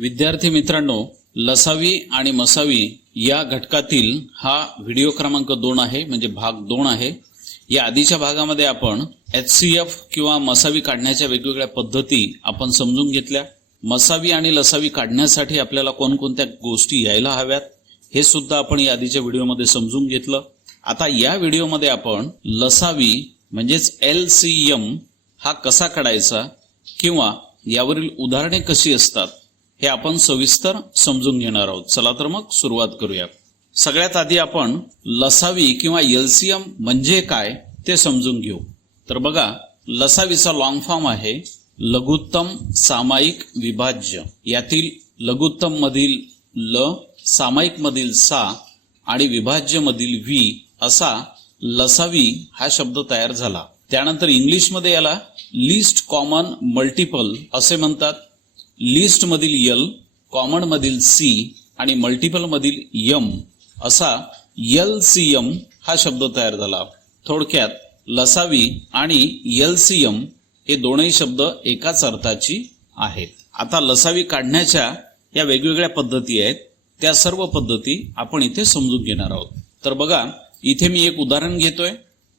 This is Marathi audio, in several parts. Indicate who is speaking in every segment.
Speaker 1: विद्यार्थी मित्रांनो लसावी आणि मसावी या घटकातील हा व्हिडिओ क्रमांक दोन आहे म्हणजे भाग दोन आहे. या आधीच्या भागामध्ये आपण एच सी एफ किंवा मसावी काढण्याच्या वेगवेगळ्या पद्धती आपण समजून घेतल्या. मसावी आणि लसावी काढण्यासाठी आपल्याला कोणकोणत्या गोष्टी यायला हव्यात हे सुद्धा आपण या आधीच्या व्हिडिओमध्ये समजून घेतलं. आता या व्हिडिओमध्ये आपण लसावी म्हणजेच एल सी एम हा कसा काढायचा किंवा यावरील उदाहरणे कशी असतात हे आपण सविस्तर समजून घेणार आहोत. चला तर मग सुरुवात करूया. सगळ्यात आधी आपण लसावी किंवा एलसीएम म्हणजे काय ते समजून घेऊ. तर बघा लसावीचा लॉंग फॉर्म आहे लघुत्तम सामायिक विभाज्य. यातील लघुत्तम मधील ल सामायिक मधील सा आणि विभाज्य मधील व्ही असा लसावी हा शब्द तयार झाला. त्यानंतर इंग्लिशमध्ये याला लिस्ट कॉमन मल्टिपल असे म्हणतात. लिस्ट मधील यल कॉमन मधील सी आणि मल्टिपल मधील यम असा यल सी यम हा शब्द तयार झाला. थोडक्यात लसावी आणि यल सी यम हे दोनही शब्द एकाच अर्थाची आहेत. आता लसावी काढण्याच्या या वेगवेगळ्या पद्धती आहेत. त्या सर्व पद्धती आपण इथे समजून घेणार आहोत. तर बघा इथे मी एक उदाहरण घेतोय.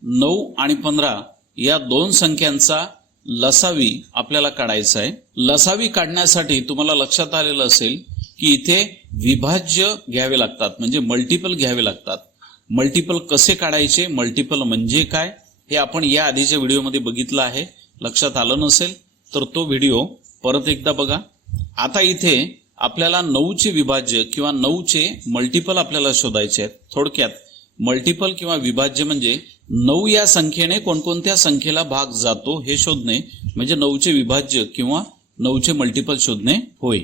Speaker 1: नऊ आणि पंधरा या दोन संख्यांचा लसावी आपल्याला काढायचा आहे. लसावी काढण्यासाठी तुम्हाला लक्षात आलेलं असेल की इथे विभाज्य घ्यावे लागतात म्हणजे मल्टिपल घ्यावे लागतात. मल्टिपल कसे काढायचे मल्टिपल म्हणजे काय हे आपण या आधीच्या व्हिडिओमध्ये बघितलं आहे. लक्षात आलं नसेल तर तो व्हिडिओ परत एकदा बघा. आता इथे आपल्याला नऊचे विभाज्य किंवा नऊचे मल्टिपल आपल्याला शोधायचे आहेत. थोडक्यात मल्टिपल किंवा विभाज्य म्हणजे नऊ या संख्येने कोणकोणत्या संख्येला भाग जातो हे शोधणे म्हणजे नऊचे विभाज्य किंवा नऊचे मल्टिपल शोधणे होय.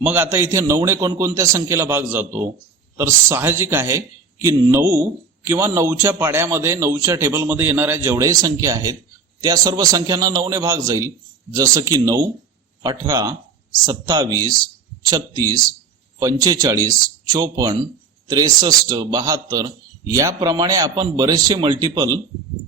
Speaker 1: मग आता इथे नऊने कोणकोणत्या संख्येला भाग जातो? तर साहजिक आहे की नऊ किंवा नऊच्या पाड्यामध्ये नऊच्या टेबलमध्ये येणाऱ्या जेवढ्याही संख्या आहेत त्या सर्व संख्यांना नऊने भाग जाईल. जसं की नऊ अठरा सत्तावीस छत्तीस पंचेचाळीस चोपन्न त्रेसष्ट बहात्तर याप्रमाणे आपण बरेचसे मल्टिपल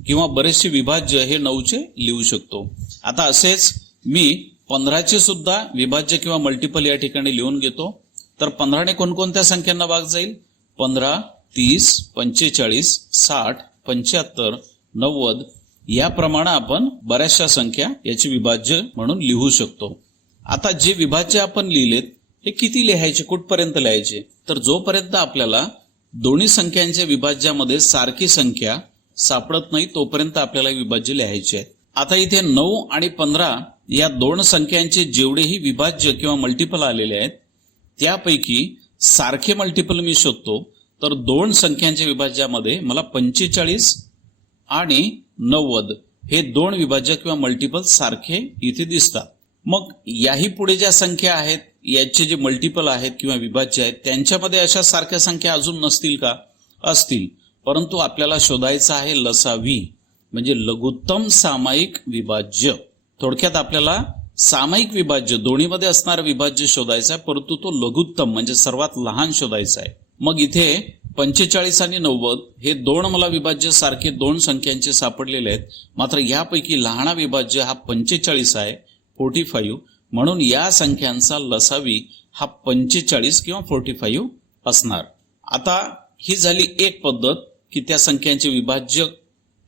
Speaker 1: किंवा बरेचसे विभाज्य हे नऊचे लिहू शकतो. आता असेच मी पंधराचे सुद्धा विभाज्य किंवा मल्टिपल या ठिकाणी लिहून घेतो. तर पंधराने कोणकोणत्या संख्यांना भाग जाईल? पंधरा तीस पंचेचाळीस साठ पंच्याहत्तर नव्वद याप्रमाणे आपण बऱ्याचशा संख्या याचे विभाज्य म्हणून लिहू शकतो. आता जे विभाज्य आपण लिहिलेत हे किती लिहायचे? कुठपर्यंत लिहायचे? तर जोपर्यंत आपल्याला दोन्ही संख्यांच्या विभाज्यामध्ये सारखी संख्या सापडत नाही तोपर्यंत आपल्याला विभाज्य लिहायचे आहे. आता इथे नऊ आणि पंधरा या दोन संख्यांचे जेवढेही विभाज्य किंवा मल्टिपल आलेले आहेत त्यापैकी सारखे मल्टिपल मी शोधतो तर दोन संख्यांच्या विभाज्यामध्ये मला पंचेचाळीस आणि नव्वद हे दोन विभाज्य किंवा मल्टिपल सारखे इथे दिसतात. मग याही पुढे ज्या संख्या आहेत याचे जे मल्टिपल आहेत किंवा विभाज्य आहेत त्यांच्यामध्ये अशा सारख्या संख्या अजून नसतील का? असतील. परंतु आपल्याला शोधायचं आहे लसावी म्हणजे लघुत्तम सामायिक विभाज्य. थोडक्यात आपल्याला सामायिक विभाज्य दोन्हीमध्ये असणारं विभाज्य शोधायचं आहे परंतु तो लघुत्तम म्हणजे सर्वात लहान शोधायचा आहे. मग इथे पंचेचाळीस आणि नव्वद हे दोन मला विभाज्य सारखे दोन संख्यांचे सापडलेले आहेत. मात्र यापैकी लहाना विभाज्य हा पंचेचाळीस आहे फोर्टी फाईव्ह. म्हणून या संख्यांचा लसावी हा पंचेचाळीस किंवा फोर्टी फाईव्ह असणार. आता ही झाली एक पद्धत की त्या संख्यांचे विभाज्य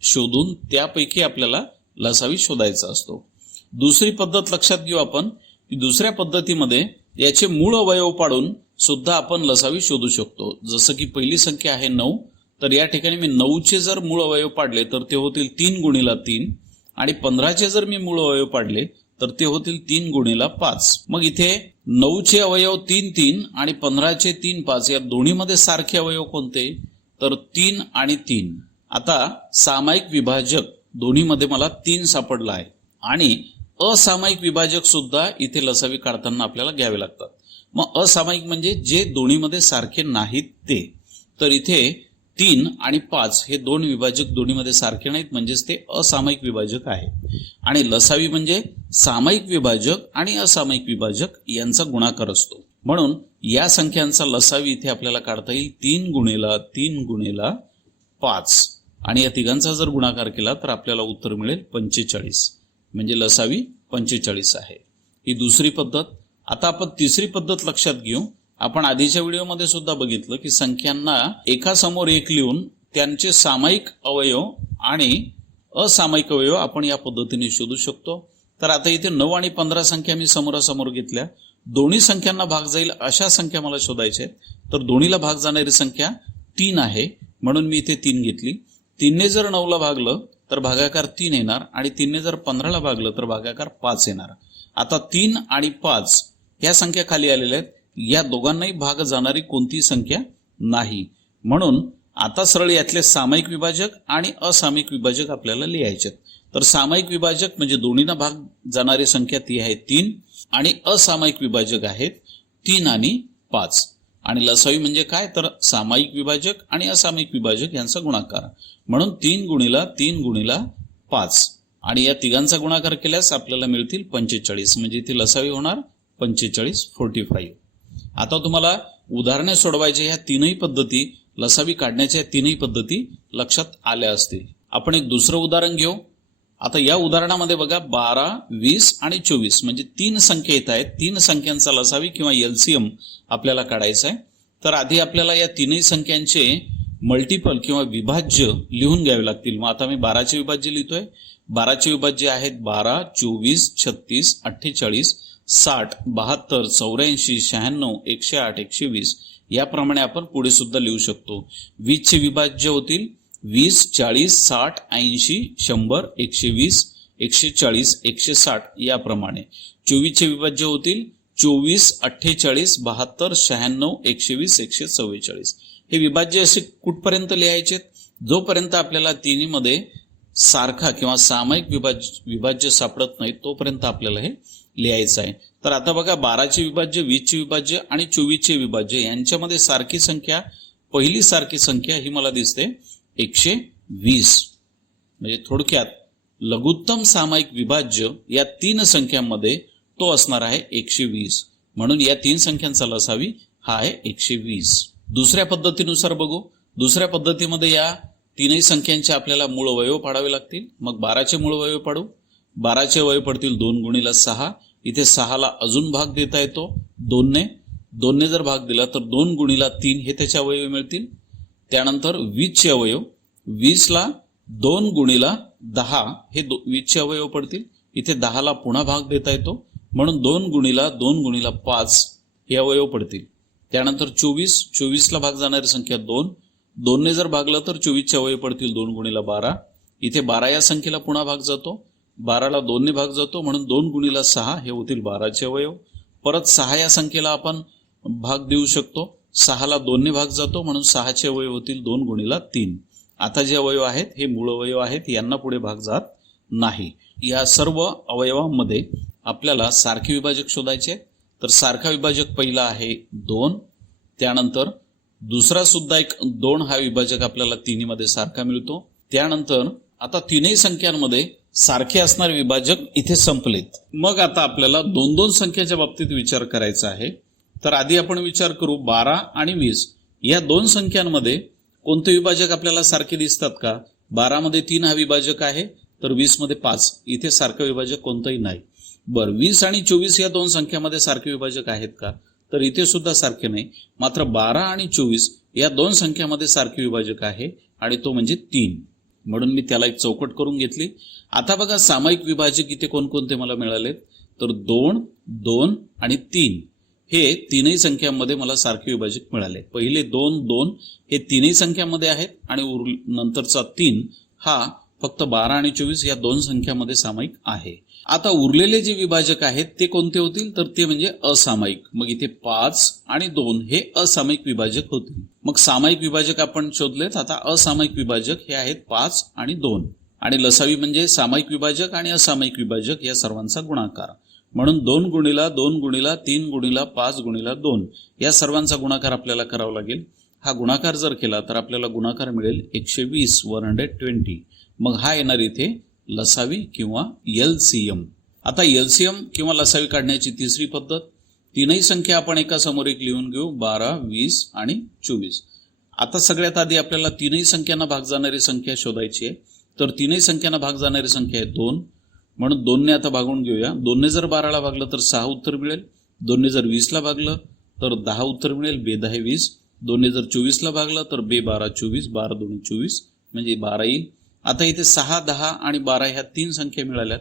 Speaker 1: शोधून त्यापैकी आपल्याला लसावी शोधायचा असतो. दुसरी पद्धत लक्षात घेऊ आपण की दुसऱ्या पद्धतीमध्ये याचे मूळ अवयव पाडून सुद्धा आपण लसावी शोधू शकतो. जसं की पहिली संख्या आहे नऊ तर या ठिकाणी मी नऊचे जर मूळ अवयव पाडले तर ते होतील तीन गुणीला तीन आणि पंधराचे जर मी मूळ अवयव पाडले तर ते होतील तीन गुणीला पाच. मग इथे नऊचे अवयव तीन तीन आणि पंधराचे तीन पाच या दोन्हीमध्ये सारखे अवयव कोणते? तर तीन आणि तीन. आता सामायिक विभाजक दोन्हीमध्ये मला तीन सापडला आहे. आणि असामायिक विभाजक सुद्धा इथे लसावी काढताना आपल्याला घ्यावे लागतात. मग असामायिक म्हणजे जे दोन्हीमध्ये सारखे नाहीत ते. तर इथे तीन आणि पाच हे दोन विभाजक दोन्हीमध्ये सारखे नाहीत म्हणजेच ते असामायिक विभाजक आहे. आणि लसावी म्हणजे सामायिक विभाजक आणि असामायिक विभाजक यांचा गुणाकार असतो. म्हणून या संख्यांचा लसावी इथे आपल्याला काढता येईल. तीन गुणेला तीन गुणेला पाच. आणि या तिघांचा जर गुणाकार केला तर आपल्याला उत्तर मिळेल पंचेचाळीस. म्हणजे लसावी पंचेचाळीस आहे. ही दुसरी पद्धत. आता आपण तिसरी पद्धत लक्षात घेऊ. आपण आधीच्या व्हिडिओमध्ये सुद्धा बघितलं की संख्यांना एका समोर एक लिहून त्यांचे सामायिक अवयव आणि असामायिक अवयव आपण या पद्धतीने शोधू शकतो. तर आता इथे नऊ आणि पंधरा संख्या मी समोरासमोर घेतल्या. दोन्ही संख्यांना भाग जाईल अशा संख्या मला शोधायच्या आहेत. तर दोन्हीला भाग जाणारी संख्या तीन आहे. म्हणून मी इथे तीन घेतली. तीनने जर नऊला भागलं तर भागाकार तीन येणार. आणि तीनने जर पंधराला भागलं तर भागाकार पाच येणार. आता तीन आणि पाच ह्या संख्या खाली आलेल्या आहेत. या दोघांनाही भाग जाणारी कोणतीही संख्या नाही. म्हणून आता सरळ यातले सामायिक विभाजक आणि असामायिक विभाजक आपल्याला लिहायचे तर सामायिक विभाजक म्हणजे दोन्हीना भाग जाणारी संख्या ती आहे तीन आणि असामायिक विभाजक आहेत तीन आणि पाच. आणि लसावी म्हणजे काय? तर सामायिक विभाजक आणि असामायिक विभाजक यांचा गुणाकार. म्हणून तीन गुणीला तीन गुणीला पाच. आणि या तिघांचा गुणाकार केल्यास आपल्याला मिळतील पंचेचाळीस. म्हणजे इथे लसावी होणार पंचेचाळीस फोर्टी फाईव्ह. आता तुम्हाला उदाहरणे सोडवायच्या ह्या तीनही पद्धती लसावी काढण्याच्या ह्या तीनही पद्धती लक्षात आल्या असतील. आपण एक दुसरं उदाहरण घेऊ. आता या उदाहरणामध्ये बघा बारा वीस आणि चोवीस म्हणजे तीन संख्या येत आहेत. तीन संख्यांचा लसावी किंवा एलसीएम आपल्याला काढायचा आहे. तर आधी आपल्याला या तीनही संख्यांचे मल्टिपल किंवा विभाज्य लिहून घ्यावे लागतील. मग आता मी बाराचे विभाज्य लिहितोय. बाराचे विभाज्य आहेत बारा चोवीस छत्तीस अठ्ठेचाळीस साठ बहात्तर चौऱ्याऐंशी शहाण्णव एकशे आठ एकशे वीस याप्रमाणे आपण पुढे सुद्धा लिहू शकतो. वीसचे विभाज्य होतील. वीस चाळीस साठ ऐंशी शंभर एकशे वीस एकशे चाळीस एकशे साठ याप्रमाणे. चोवीसचे विभाज्य होतील. चोवीस अठ्ठेचाळीस बहात्तर शहाण्णव एकशे वीस एकशे चव्वेचाळीस हे विभाज्य असे कुठपर्यंत लिहायचे? जोपर्यंत आपल्याला तिन्हीमध्ये सारखा किंवा सामायिक विभाज्य विभाज्य सापडत नाही तोपर्यंत आपल्याला हे लिहायचं आहे. तर आता बघा बाराचे विभाज्य वीसचे विभाज्य आणि चोवीसचे विभाज्य यांच्यामध्ये सारखी संख्या पहिली सारखी संख्या ही मला दिसते एकशे वीस. म्हणजे थोडक्यात लघुत्तम सामायिक विभाज्य या तीन संख्यांमध्ये तो असणार आहे एकशे वीस. म्हणून या तीन संख्यांचा लसावी हा आहे एकशे वीस. दुसऱ्या पद्धतीनुसार बघू. दुसऱ्या पद्धतीमध्ये या तीनही संख्यांचे आपल्याला मूळ वयव पाडावे लागतील. मग बाराचे मूळ वयव पाडू बाराचे वय पडतील दोन गुणीला सहा. इथे सहाला अजून भाग देता येतो दोनने. दोनने जर भाग दिला तर दोन गुणीला तीन हे त्याचे अवयव मिळतील. त्यानंतर वीसचे अवयव. वीसला दोन गुणीला दहा हे दो वीसचे अवयव पडतील. इथे दहाला पुन्हा भाग देता येतो. म्हणून दोन गुणीला दोन गुणीला पाच हे अवयव पडतील. त्यानंतर चोवीस. चोवीसला भाग जाणारी संख्या दोन. दोनने जर भागलं तर चोवीसचे अवयव पडतील दोन गुणीला बारा. इथे बारा या संख्येला पुन्हा भाग जातो. बाराला दोनने भाग जातो म्हणून दोन गुणीला सहा हे होतील बाराचे अवयव. परत सहा या संख्येला आपण भाग देऊ शकतो. सहाला दोनने भाग जातो म्हणून सहाचे अवयव होतील दोन गुणीला तीन. आता जे अवयव आहेत हे मूळ अवयव आहेत यांना पुढे भाग जात नाही. या सर्व अवयवांमध्ये आपल्याला सारखे विभाजक शोधायचे तर सारखा विभाजक पहिला आहे दोन. त्यानंतर दुसरा सुद्धा एक दोन हा विभाजक आपल्याला तिन्हीमध्ये सारखा मिळतो. त्यानंतर आता तीनही संख्यांमध्ये सारखे असणारे विभाजक इथे संपलेत. मग आता आपल्याला दोन दोन संख्येच्या बाबतीत विचार करायचा आहे. तर आधी आपण विचार करू बारा आणि वीस. या दोन संख्यांमध्ये कोणते विभाजक आपल्याला सारखे दिसतात का? बारामध्ये तीन हा विभाजक आहे तर वीसमध्ये पाच. इथे सारखं विभाजक कोणतंही नाही. बरं वीस आणि चोवीस या दोन संख्यामध्ये सारखे विभाजक आहेत का? तर इथे सुद्धा सारखे नाही. मात्र बारा आणि चोवीस या दोन संख्यामध्ये सारखे विभाजक आहे आणि तो म्हणजे तीन. म्हणून मी त्याला एक चौकट करून घेतली. आता बघा सामायिक विभाजक इथे कोणकोणते मला मिळाले तर दोन दोन आणि तीन. हे तीनही संख्यांमध्ये मला सारखे विभाजक मिळाले. पहिले दोन दोन हे तीनही संख्यामध्ये आहेत आणि उर नंतरचा तीन हा फक्त बारा आणि चोवीस या दोन संख्यामध्ये सामायिक आहे. आता उरलेले जे विभाजक आहेत ते कोणते होतील? तर ते म्हणजे असामायिक. मग इथे पाच आणि दोन हे असामायिक विभाजक होतील. मग सामायिक विभाजक आपण शोधलेत. आता असामायिक विभाजक हे आहेत पाच आणि दोन. आणि लसावी म्हणजे सामायिक विभाजक आणि असामायिक विभाजक या सर्वांचा गुणाकार. म्हणून दोन गुणीला दोन गुणीला तीन गुणीला पाच गुणीला दोन या सर्वांचा गुणाकार आपल्याला करावा लागेल. हा गुणाकार जर केला तर आपल्याला गुणाकार मिळेल एकशे वीस वन हंड्रेड ट्वेंटी मग हा येणार इथे लसावी किंवा एल सी एम आता एल सी एम किंवा लसावी काढण्याची तिसरी पद्धत तीनही संख्या आपण एका समोर एक लिहून घेऊ बारा वीस आणि चोवीस. आता सगळ्यात आधी आपल्याला तीनही संख्यांना भाग जाणारी संख्या शोधायची आहे. तर तीनही संख्यांना भाग जाणारी संख्या आहे दोन. म्हणून दोनने आता भागून घेऊया. दोनने जर बाराला भागलं तर सहा उत्तर मिळेल. दोनने जर वीसला भागलं तर दहा उत्तर मिळेल. बे दहा वीस. दोनने जर चोवीसला भागलं तर बे बारा चोवीस बारा दोन चोवीस. म्हणजे बारा येईल. आता इथे सहा दहा आणि बारा ह्या तीन संख्या मिळाल्यात.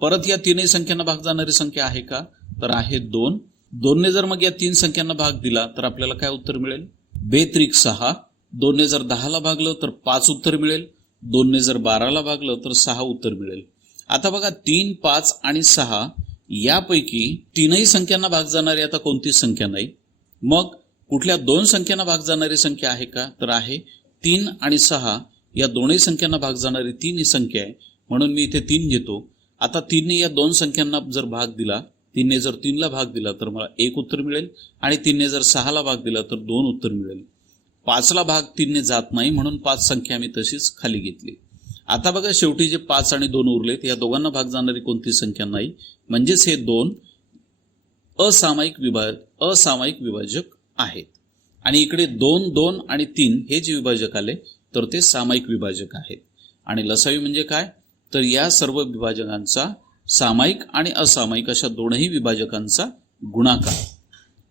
Speaker 1: परत या तीनही संख्यांना भाग जाणारी संख्या आहे का? तर आहे दोन. दोनने जर मग या तीन संख्यांना भाग दिला तर आपल्याला काय उत्तर मिळेल? बेत्रिक सहा. दोनने जर दहाला भागलं तर पाच उत्तर मिळेल. दोनने जर बाराला भागलं तर सहा उत्तर मिळेल. आता बघा तीन पाच आणि सहा यापैकी तीनही संख्यांना भाग जाणारी आता कोणतीच संख्या नाही? मग कुठल्या दोन संख्यांना भाग जाणारी संख्या आहे का? तर आहे तीन आणि सहा. या दोन्ही संख्यांना भाग जाणारी तीन ही संख्या आहे म्हणून मी इथे तीन घेतो. आता तीनने या दोन संख्यांना जर भाग दिला तीनने जर तीनला भाग दिला तर मला एक उत्तर मिळेल आणि तीनने जर सहाला भाग दिला तर दोन उत्तर मिळेल. पाचला भाग तीनने जात नाही म्हणून पाच संख्या मी तशीच खाली घेतली. आता बघा शेवटी जे पाच आणि दोन उरलेत या दोघांना भाग जाणारी कोणती संख्या नाही? म्हणजेच हे दोन असामायिक विभाज असामायिक विभाजक आहेत. आणि इकडे दोन दोन आणि तीन हे जे विभाजक आले तर ते सामायिक विभाजक आहेत. आणि लसावी म्हणजे काय? तर या सर्व विभाजकांचा सामायिक आणि असामायिक अशा दोनही विभाजकांचा गुणाकार.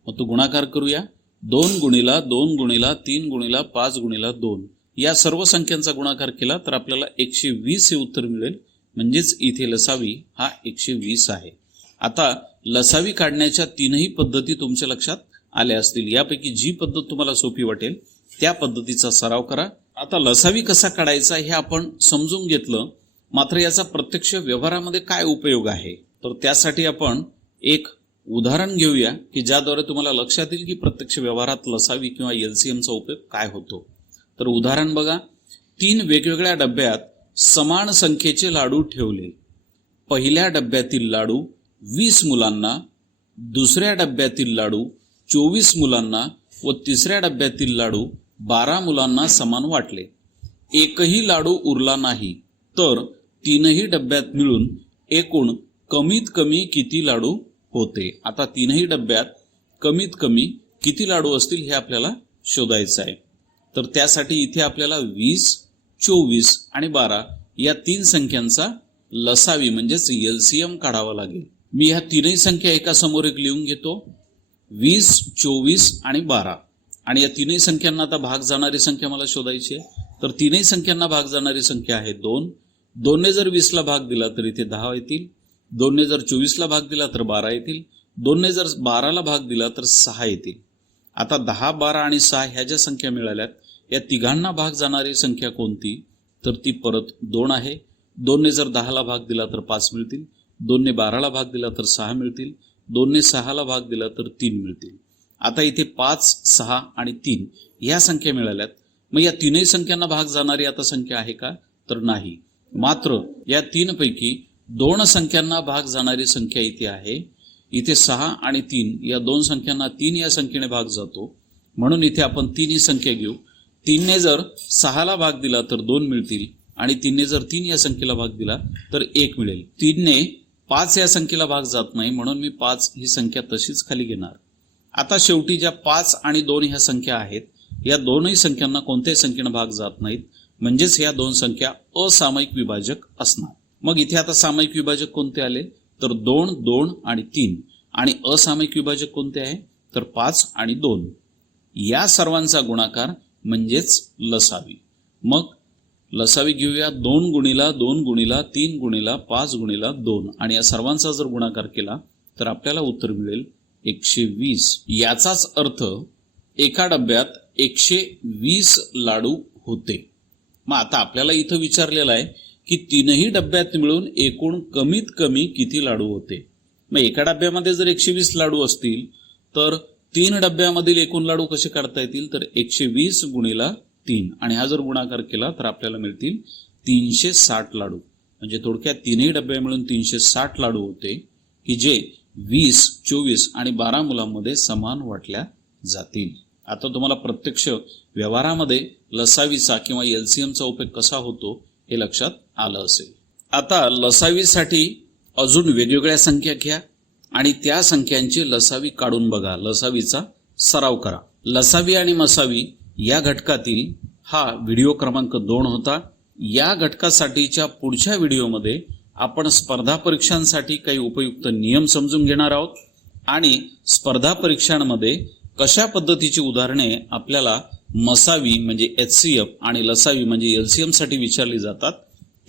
Speaker 1: मग तो गुणाकार करूया. दोन गुणिला दोन गुणिला तीन गुणिला पाच गुणिला दोन. या सर्व संख्यांचा गुणाकार केला तर आपल्याला एकशे वीस हे उत्तर मिळेल. म्हणजेच इथे लसावी हा एकशे वीस आहे. आता लसावी काढण्याच्या तीनही पद्धती तुमच्या लक्षात आल्या असतील. यापैकी जी पद्धत तुम्हाला सोपी वाटेल त्या पद्धतीचा सराव करा. आता लसावी कसा काढायचा हे आपण समजून घेतलं. मात्र याचा प्रत्यक्ष व्यवहारामध्ये काय उपयोग आहे? तर त्यासाठी आपण एक उदाहरण घेऊया की ज्याद्वारे तुम्हाला लक्षात येईल की प्रत्यक्ष व्यवहारात लसावी किंवा एलसीएमचा उपयोग काय होतो. तर उदाहरण बघा. तीन वेगवेगळ्या डब्यात समान संख्येचे लाडू ठेवले. पहिल्या डब्यातील लाडू वीस मुलांना दुसऱ्या डब्यातील लाडू चोवीस मुलांना व तिसऱ्या डब्यातील लाडू बारा मुलांना समान वाटले. एकही लाडू उरला नाही तर तीनही डब्यात मिळून एकूण कमीत कमी किती लाडू होते? आता तीनही डब्यात कमीत कमी किती लाडू असतील हे आपल्याला शोधायचं आहे. तर त्यासाठी इथे आपल्याला वीस चोवीस आणि बारा या तीन संख्यांचा लसावी म्हणजेच एलसीएम काढावा लागेल. मी ह्या तीनही संख्या एका समोर एक लिहून घेतो. वीस चोवीस आणि बारा. आणि या तीनही संख्यांना आता भाग जाणारी संख्या मला शोधायची आहे. तर तीनही संख्यांना भाग जाणारी संख्या आहे दोन. दोनने जर वीसला भाग दिला तर इथे दहा येतील. दोनने जर चोवीसला भाग दिला तर बारा येतील. दोनने जर बाराला भाग दिला तर सहा येतील. आता दहा बारा आणि सहा ह्या ज्या संख्या मिळाल्यात या तिघांना भाग जाणारी संख्या कोणती? तर ती परत दोन आहे. दोनने जर दहाला भाग दिला तर पाच मिळतील. दोनने बाराला भाग दिला तर सहा मिळतील. दोनने सहाला भाग दिला तर तीन मिळतील. आता इथे पाच सहा आणि तीन ह्या संख्या मिळाल्यात. मग या तीनही संख्यांना भाग जाणारी आता संख्या आहे का? तर नाही. मात्र या तीनपैकी दोन संख्यांना भाग जाणारी संख्या इथे आहे. इथे सहा आणि तीन या दोन संख्यांना तीन या संख्येने भाग जातो. म्हणून इथे आपण तीन ही संख्या घेऊ. तीनने जर सहाला भाग दिला तर दोन मिळतील आणि तीनने जर तीन या संख्येला भाग दिला तर एक मिळेल. तीनने पाच या संख्येला भाग जात नाही म्हणून मी पाच ही संख्या तशीच खाली घेणार. आता शेवटी ज्या पाच आणि दोन ह्या संख्या आहेत या दोनही संख्यांना कोणत्याही संख्येनं भाग जात नाहीत. म्हणजेच ह्या दोन संख्या असामायिक विभाजक असणार. मग इथे आता सामायिक विभाजक कोणते आले? तर दोन दोन आणि तीन. आणि असामायिक विभाजक कोणते आहे? तर पाच आणि दोन. या सर्वांचा गुणाकार म्हणजेच लसावी. मग लसावी घेऊया. दोन गुणीला दोन गुणीला तीन गुणीला पाच गुणीला दोन. आणि या सर्वांचा जर गुणाकार केला तर आपल्याला उत्तर मिळेल एकशे वीस. याचाच अर्थ एका डब्यात एकशे वीस लाडू होते. मग आता आपल्याला इथं विचारलेलं आहे की तीनही डब्यात मिळून एकूण कमीत कमी किती लाडू होते? मग एका डब्यामध्ये जर एकशे वीस लाडू असतील तर तीन डब्यामधील एकूण लाडू कसे काढता येतील? तर एकशे वीस गुणिला तीन. आणि हा जर गुणाकार केला तर आपल्याला मिळतील तीनशे साठ लाडू. म्हणजे थोडक्यात तीनही डब्या मिळून तीनशे साठ लाडू होते की जे वीस चोवीस आणि बारा मुलांमध्ये समान वाटल्या जातील. आता तुम्हाला प्रत्यक्ष व्यवहारामध्ये लसावीचा किंवा एलसीएमचा उपयोग कसा होतो हे लक्षात आलं असेल. आता लसावीसाठी अजून वेगवेगळ्या संख्या घ्या आणि त्या संख्यांची लसावी काढून बघा. लसावीचा सराव करा. लसावी आणि मसावी या घटकातील हा व्हिडिओ क्रमांक दोन होता. या घटकासाठीच्या पुढच्या व्हिडिओमध्ये आपण स्पर्धा परीक्षांसाठी काही उपयुक्त नियम समजून घेणार आहोत आणि स्पर्धा परीक्षांमध्ये कशा पद्धतीची उदाहरणे आपल्याला मसावी म्हणजे एच सी एफ आणि लसावी म्हणजे एल सी एमसाठी विचारली जातात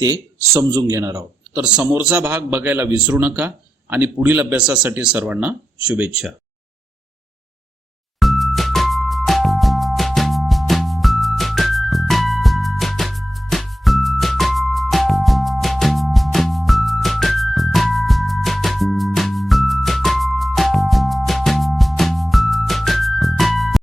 Speaker 1: ते समजून घेणार आहोत. तर समोरचा भाग बघायला विसरू नका आणि पुढील अभ्यासासाठी सर्वांना शुभेच्छा.